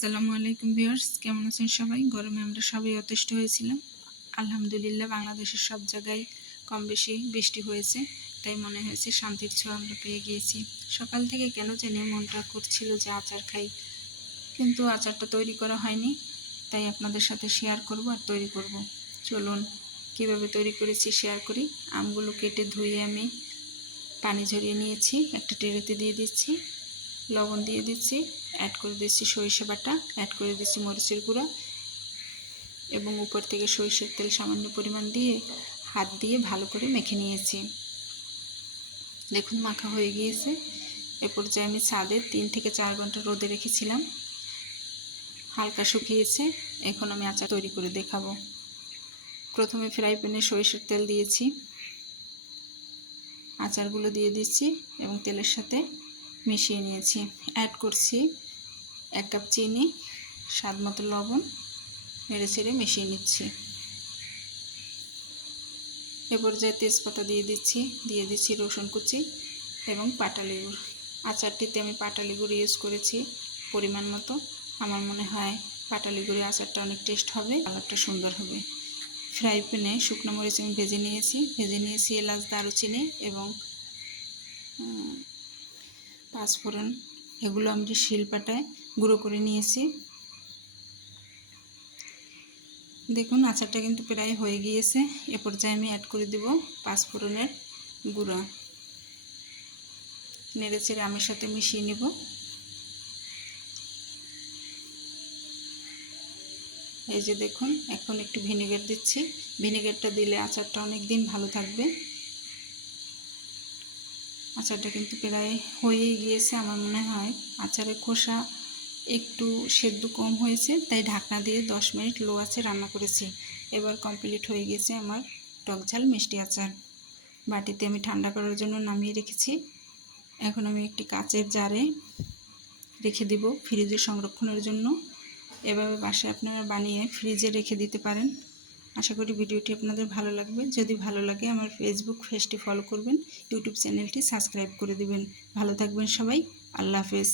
আসসালামু আলাইকুম ভিউয়ার্স, কেমন আছেন সবাই? গরমে আমরা সবাই অতিষ্ঠ হয়েছিলাম। আলহামদুলিল্লাহ, বাংলাদেশের সব জায়গায় কম বেশি বৃষ্টি হয়েছে, তাই মনে হয়েছে শান্তির ছোঁয়া আমরা পেয়ে গিয়েছি। সকাল থেকে কেন জানি মনটা করছিল যে আচার খাই, কিন্তু আচারটা তৈরি করা হয়নি, তাই আপনাদের সাথে শেয়ার করব আর তৈরি করব। চলুন, কীভাবে তৈরি করেছি শেয়ার করি? আমগুলো কেটে ধুয়ে আমি পানি ঝরিয়ে নিয়েছি, একটা টেরেতে দিয়ে দিচ্ছি। লবণ দিয়ে দিচ্ছি অ্যাড করে দিচ্ছি সরিষা বাটা অ্যাড করে দিচ্ছি মরিচের গুঁড়া এবং উপর থেকে সরিষার তেল সামান্য পরিমাণ দিয়ে হাত দিয়ে ভালো করে মেখে নিয়েছি। দেখুন মাখা হয়ে গিয়েছে। এ পর্যায়ে আমি ছাদে তিন থেকে চার ঘণ্টা রোদে রেখেছিলাম। হালকা শুকিয়েছে। এখন আমি আচার তৈরি করে দেখাবো। প্রথমে ফ্রাই প্যানে সরিষার তেল দিয়েছি। আচারগুলো দিয়ে দিচ্ছি এবং তেলের সাথে মিশিয়ে নিয়েছি। অ্যাড করছি এক কাপ চিনি, স্বাদ মতো লবণ, নেড়ে ছেড়ে মিশিয়ে নিচ্ছি। এ পর্যায়ে তেজপাতা দিয়ে দিচ্ছি দিয়ে দিচ্ছি রসুন কুচি এবং পাটা লেবুর। আচারটিতে আমি পাটা লেবুর ইউজ করেছি পরিমাণ মতো। আমার মনে হয় পাটা লেবুর আচারটা অনেক টেস্ট হবে, কালারটা সুন্দর হবে। ফ্রাই প্যানে শুকনো মরিচ আমি ভেজে নিয়েছি। ভেজে নিয়েছি এলাচ, দারুচিনি এবং পাঁচফোড়ন এগুলো আমি যে শিলপাটায় গুঁড়ো করে নিয়েছি। দেখুন, আচারটা কিন্তু প্রায় হয়ে গিয়েছে। এ পর্যায়ে আমি অ্যাড করে দেব পাঁচফোড়নের গুঁড়ো। নেড়ে চেড়ে আমের সাথে মিশিয়ে নেব। এই যে দেখুন, এখন একটু ভিনেগার দিচ্ছি। ভিনেগারটা দিলে আচারটা অনেক দিন ভালো থাকবে। আচারটা কিন্তু প্রায় হয়েই গিয়েছে আমার মনে হয়। আচারের খোসা একটু সেদ্ধ কম হয়েছে, তাই ঢাকনা দিয়ে দশ মিনিট লো আছে রান্না করেছি। এবার কমপ্লিট হয়ে গেছে আমার টক ঝাল মিষ্টি আচার। বাটিতে আমি ঠান্ডা করার জন্য নামিয়ে রেখেছি। এখন আমি একটি কাচের জারে রেখে দিব ফ্রিজে সংরক্ষণের জন্য। এভাবে বাসায় আপনারা বানিয়ে ফ্রিজে রেখে দিতে পারেন। আশা করি ভিডিওটি আপনাদের ভালো লাগবে। যদি ভালো লাগে আমার ফেসবুক পেজটি ফলো করবেন ইউটিউব চ্যানেলটি সাবস্ক্রাইব করে দিবেন। ভালো থাকবেন সবাই, আল্লাহ হাফেজ।